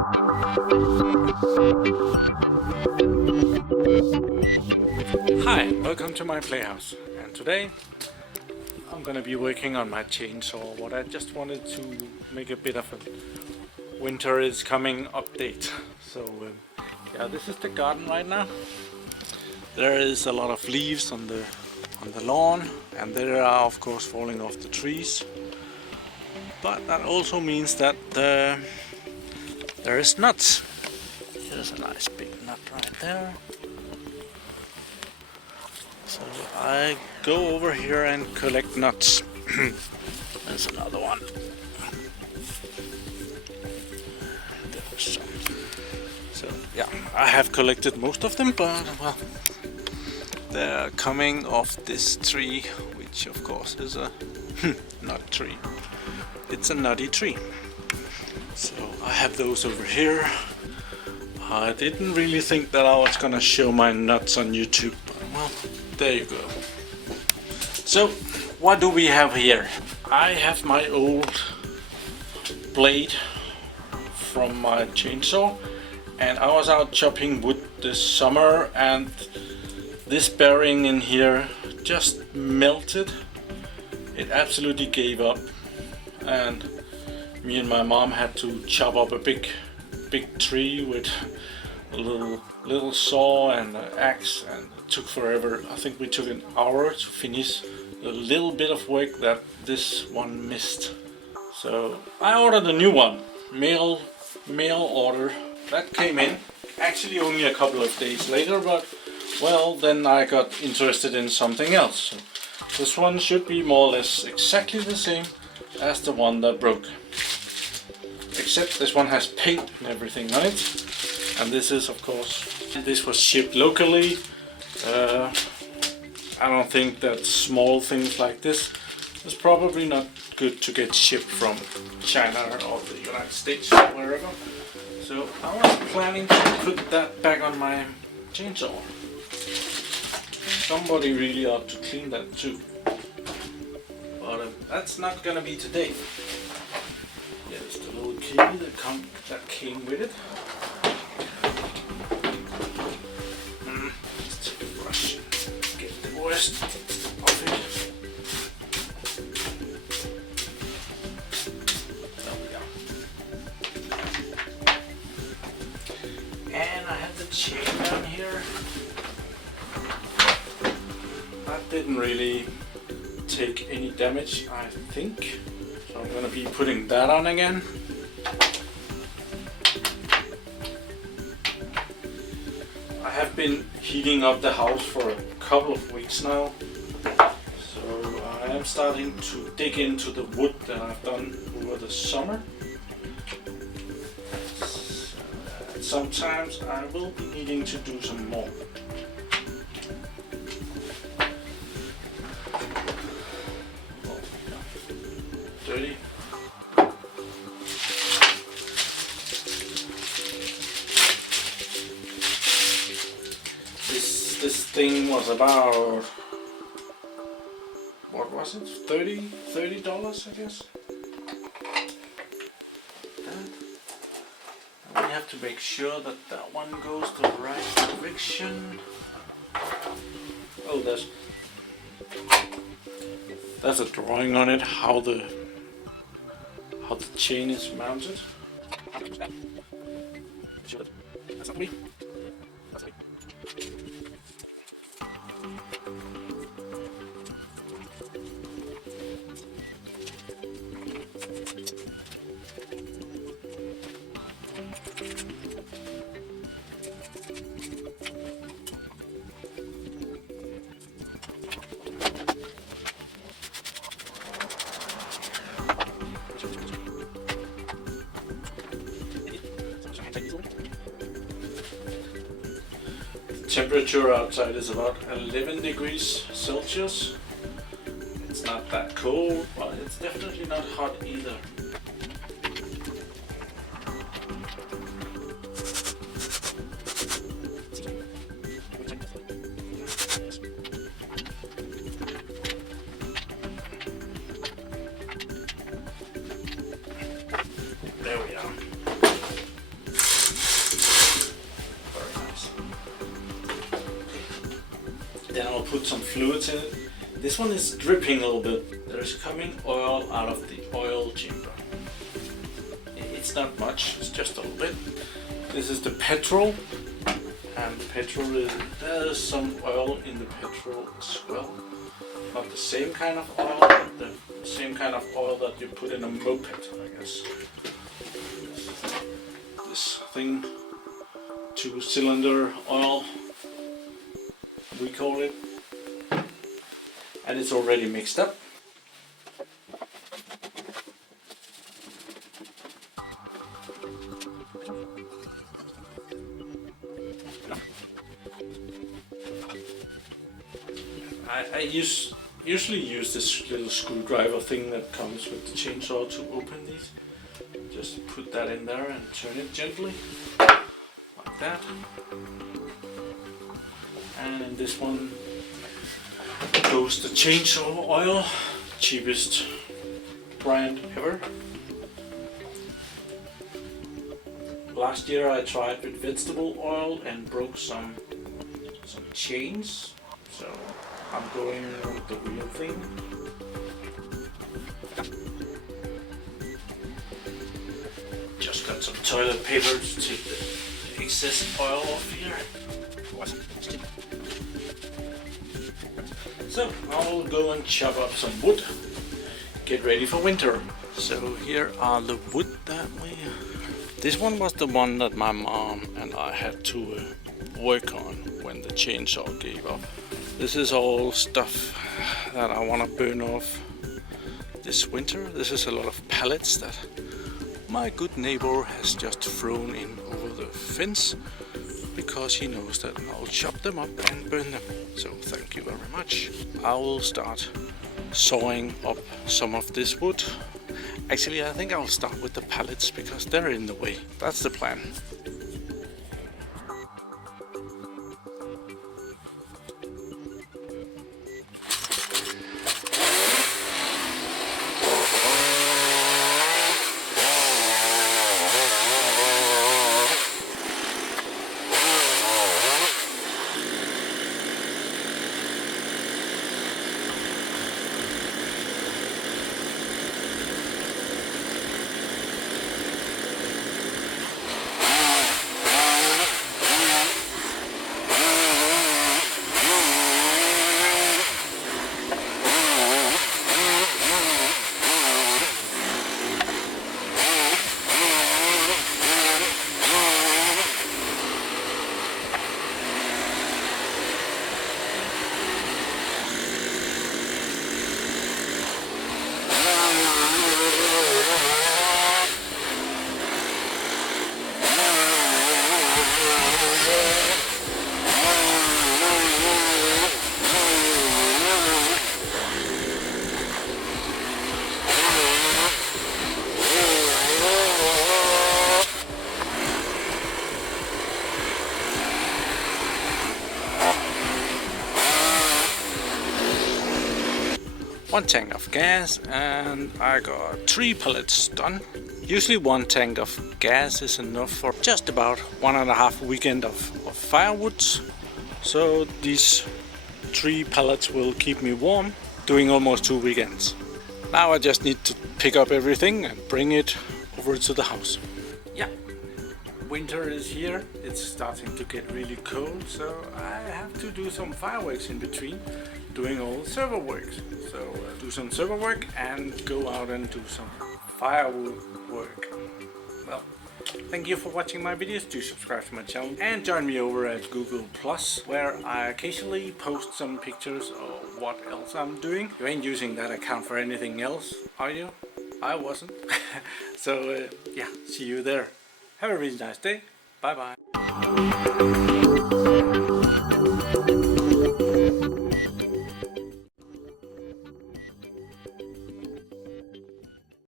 Hi, welcome to my playhouse, and today I'm gonna be working on my chainsaw. What I just wanted to make a bit of a winter is coming update. So yeah, this is the garden right now. There is a lot of leaves on the lawn, and they are of course falling off the trees. But that also means that there is nuts. Here's a nice big nut right there. So I go over here and collect nuts. There's another one. There's some. So yeah, I have collected most of them, but well, they're coming off this tree, which of course is a nut tree. It's a nutty tree. So I have those over here. I didn't really think that I was gonna show my nuts on YouTube, but well, there you go. So what do we have here? I have my old blade from my chainsaw, and I was out chopping wood this summer, and this bearing in here just melted. It absolutely gave up, and me and my mom had to chop up a big tree with a little saw and an axe, and it took forever. I think we took an hour to finish the little bit of work that this one missed. So I ordered a new one, mail order. That came in actually only a couple of days later, but well, then I got interested in something else. So this one should be more or less exactly the same as the one that broke, except this one has paint and everything on it. And this is, of course, this was shipped locally. I don't think that small things like this is probably not good to get shipped from China or the United States or wherever. So I was planning to put that back on my chainsaw. Somebody really ought to clean that too. But that's not gonna be today. There's the little key that came with it. Let's take a brush and get the worst of it. There we go. And I have the chain down here. That didn't really take any damage, I think. So I'm gonna be putting that on again. I have been heating up the house for a couple of weeks now, so I am starting to dig into the wood that I've done over the summer. Sometimes I will be needing to do some more. Dirty. This thing was about, what was it? $30, I guess. And we have to make sure that that one goes the right direction. Oh, there's a drawing on it, how the chain is mounted. That's not me. That's me. Temperature outside is about 11 degrees Celsius. It's not that cold, but it's definitely not hot either. There we are. Then I'll put some fluids in it. This one is dripping a little bit. There's coming oil out of the oil chamber. It's not much, it's just a little bit. This is the petrol, and the petrol is, there's some oil in the petrol as well. Not the same kind of oil, but the same kind of oil that you put in a moped, I guess. This thing, 2-cylinder oil, we call it. And it's already mixed up. I usually use this little screwdriver thing that comes with the chainsaw to open these. Just put that in there and turn it gently, like that. And in this one goes the chainsaw oil, cheapest brand ever. Last year I tried with vegetable oil and broke some chains, so I'm going with the real thing. Just got some toilet paper to take the excess oil off here. So I'll go and chop up some wood, get ready for winter. So here are the wood that we... This one was the one that my mom and I had to work on when the chainsaw gave up. This is all stuff that I want to burn off this winter. This is a lot of pallets that my good neighbor has just thrown in over the fence, because he knows that I'll chop them up and burn them. So thank you very much. I will start sawing up some of this wood. Actually, I think I'll start with the pallets because they're in the way. That's the plan. One tank of gas, and I got 3 pellets done. Usually 1 tank of gas is enough for just about 1.5 weekend of firewood. So these 3 pellets will keep me warm, doing almost 2 weekends. Now I just need to pick up everything and bring it over to the house. Yeah, winter is here. It's starting to get really cold, so I have to do some fireworks in between, doing all server work. So do some server work and go out and do some firewood work. Well, thank you for watching my videos. Do subscribe to my channel and join me over at Google Plus, where I occasionally post some pictures of what else I'm doing. You ain't using that account for anything else, are you? I wasn't. So yeah, see you there. Have a really nice day. Bye bye.